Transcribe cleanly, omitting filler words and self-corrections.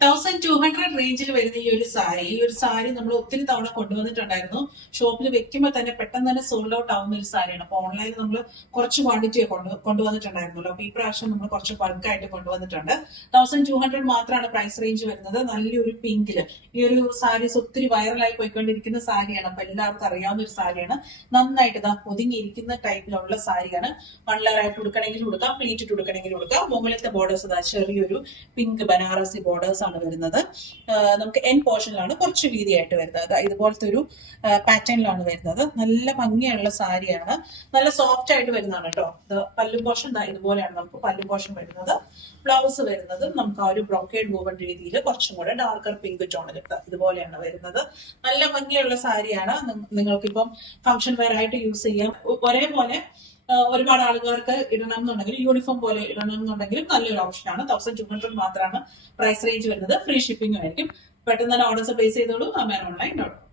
1200 റേഞ്ചിൽ വരുന്ന ഈ ഒരു സാരി നമ്മൾ ഒത്തിരി തവണ കൊണ്ടുവന്നിട്ടുണ്ടായിരുന്നു. ഷോപ്പിൽ വെക്കുമ്പോൾ തന്നെ പെട്ടെന്ന് തന്നെ സോൾഡ് ഔട്ട് ആവുന്ന ഒരു സാരിയാണ്. അപ്പൊ ഓൺലൈനിൽ നമ്മൾ കുറച്ച് ക്വാണ്ടിറ്റി കൊണ്ടുവന്നിട്ടുണ്ടായിരുന്നല്ലോ. അപ്പൊ ഈ പ്രാവശ്യം നമ്മൾ കുറച്ച് ബൾക്കായിട്ട് കൊണ്ടുവന്നിട്ടുണ്ട്. 1200 മാത്രമാണ് പ്രൈസ് റേഞ്ച് വരുന്നത്. നല്ലൊരു പിങ്കില് ഈ ഒരു സാരീസ് ഒത്തിരി വൈറലായി പോയിക്കൊണ്ടിരിക്കുന്ന സാരിയാണ്. അപ്പൊ എല്ലാവർക്കും അറിയാവുന്ന ഒരു സാരിയാണ്. നന്നായിട്ട് ഇതാ ഒതുങ്ങിയിരിക്കുന്ന ടൈപ്പിലുള്ള സാരിയാണ്. വൺ ലെയർ ആയിട്ട് ഉടുക്കണമെങ്കിൽ ഉടുക്കാം, പ്ലീറ്റ് ഇട്ട് ഉടുക്കണമെങ്കിൽ ഉടുക്കാം. മുകളിലത്തെ ബോർഡേഴ്സ് ഇതാ ചെറിയൊരു പിങ്ക് ബനാറസി ബോർഡേഴ്സ് ആണ് വരുന്നത്. നമുക്ക് എൻ പോർഷനിലാണ് കുറച്ച് വീതിയായിട്ട് വരുന്നത്. ഇതുപോലത്തെ ഒരു പാറ്റേണിലാണ് വരുന്നത്. നല്ല ഭംഗിയുള്ള സാരിയാണ്. നല്ല സോഫ്റ്റ് ആയിട്ട് വരുന്നതാണ് കേട്ടോ. പല്ലു പോർഷൻ ഇതുപോലെയാണ് നമുക്ക് പല്ലു പോർഷൻ വരുന്നത്. ബ്ലൗസ് വരുന്നത് നമുക്ക് ആ ഒരു ബ്രോക്കേഡ് വൂവൺ രീതിയിൽ കുറച്ചും കൂടെ ഡാർക്കർ പിങ്ക് ടോണിൽ ഇതുപോലെയാണ് വരുന്നത്. നല്ല ഭംഗിയുള്ള സാരിയാണ്. നിങ്ങൾക്കിപ്പം ഫംഗ്ഷൻ വെയർ ആയിട്ട് യൂസ് ചെയ്യാം. ഒരേപോലെ ഒരുപാട് ആളുകൾക്ക് ഇടണം എന്നുണ്ടെങ്കിൽ യൂണിഫോം പോലെ ഇടണം എന്നുണ്ടെങ്കിലും നല്ലൊരു ഓപ്ഷനാണ്. 1200 മാത്രമാണ് പ്രൈസ് റേഞ്ച് വരുന്നത്. ഫ്രീ ഷിപ്പിംഗും ആയിരിക്കും. പെട്ടെന്ന് തന്നെ ഓർഡേഴ്സ് പ്ലേസ് ചെയ്തോളൂ. അമേൻ ഓൺലൈൻ.com